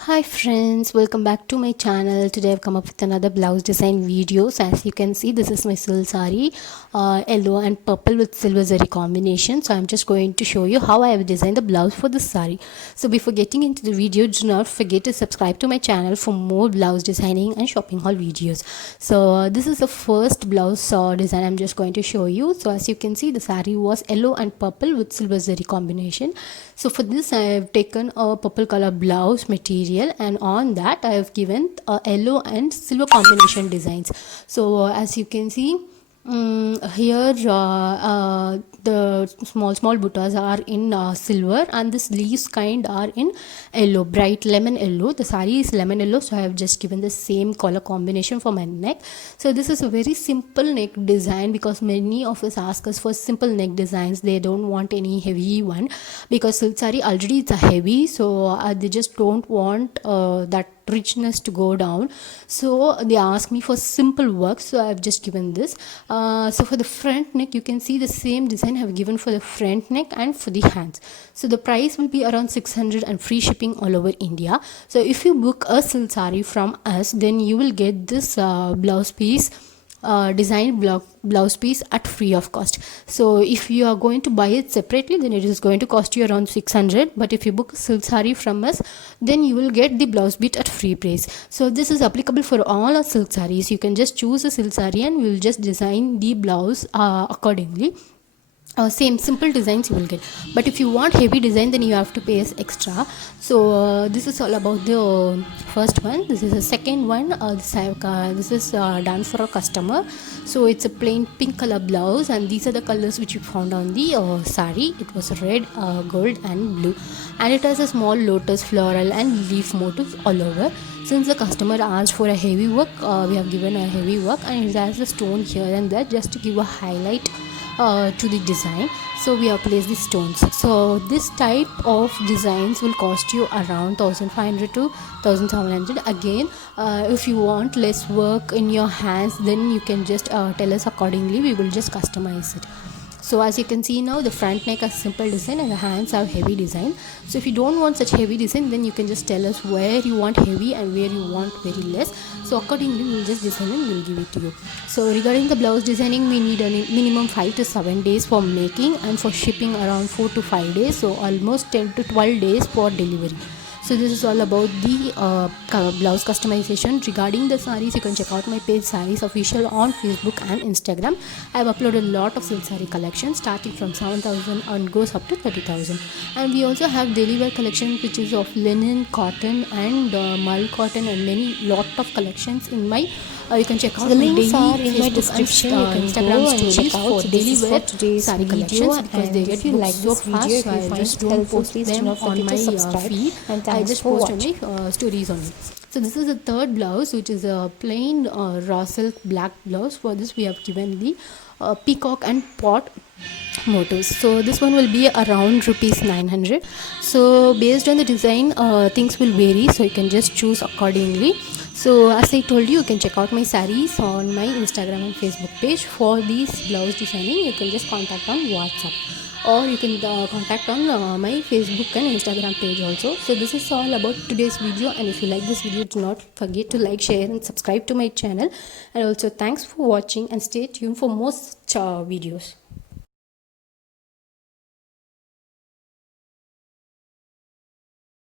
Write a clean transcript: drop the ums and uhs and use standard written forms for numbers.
Hi friends, welcome back to my channel. Today I've come up with another blouse design video. So as you can see, this is my silk saree, yellow and purple with silver zari combination. So I'm just going to show you how I have designed the blouse for this saree. So before getting into the video, do not forget to subscribe to my channel for more blouse designing and shopping haul videos. So this is the first blouse design I'm just going to show you. So as you can see, the saree was yellow and purple with silver zari combination. So for this I have taken a purple color blouse material, and on that I have given a yellow and silver combination designs. So as you can see, here the small buttas are in silver, and the sleeves kind are in yellow, bright lemon yellow. The saree is lemon yellow, so I have just given the same color combination for my neck. So this is a very simple neck design, because many of us ask us for simple neck designs. They don't want any heavy one, because silk saree already it's a heavy, so they just don't want that richness to go down. So they ask me for simple work, so I have just given this. So for the front neck, you can see the same design I have given for the front neck and for the hands. So the price will be around 600 and free shipping all over India. So if you book a silk saree from us, then you will get this blouse piece, design blouse piece at free of cost. So if you are going to buy it separately, then it is going to cost you around 600, but if you book a silk saree from us, then you will get the blouse bit at free price. So this is applicable for all our silk sarees. You can just choose a silk saree and we will just design the blouse accordingly. Same simple designs you will get, but if you want heavy design, then you have to pay us extra. So this is all about the first one. This is the second one. This is done for a customer. So it's a plain pink color blouse, and these are the colors which you found on the saree. It was red, gold and blue, and it has a small lotus floral and leaf motifs all over. Since the customer asked for a heavy work, we have given a heavy work, and it has a stone here and there just to give a highlight to the design. So we have placed the stones. So this type of designs will cost you around 1500 to 1700. Again, if you want less work in your hands, then you can just tell us accordingly. We will just customize it. So as you can see now, the front neck has simple design and the hands have heavy design. So if you don't want such heavy design, then you can just tell us where you want heavy and where you want very less. So accordingly we will just design and we will give it to you. So regarding the blouse designing, we need a minimum 5 to 7 days for making, and for shipping around 4 to 5 days. So almost 10 to 12 days for delivery. So this is all about the blouse customization. Regarding the sarees, you can check out my page Sarees Official on Facebook and Instagram. I have uploaded a lot of silk saree collections starting from 7,000 and goes up to 30,000. And we also have daily wear collection, which is of linen, cotton and mull cotton, and many lot of collections in my you can check out the my links daily are in my description. You can Instagram go and stories check out. for So daily this is wear for today's saree video, collections, because they and get if you booked like so this fast. video, if So you I find just it don't helpful, post please do them not on forget my to subscribe, feed. and I thanks just for post on watching. my stories only. So this is the third blouse, which is a plain raw silk black blouse. For this we have given the peacock and pot motifs. So this one will be around rupees 900. So based on the design, things will vary, so you can just choose accordingly. So as I told you, you can check out my sarees on my Instagram and Facebook page. For these blouse designing, you can just contact on WhatsApp, or you can contact on my Facebook and Instagram page also. So this is all about today's video, and if you like this video, do not forget to like, share and subscribe to my channel. And also thanks for watching, and stay tuned for more videos.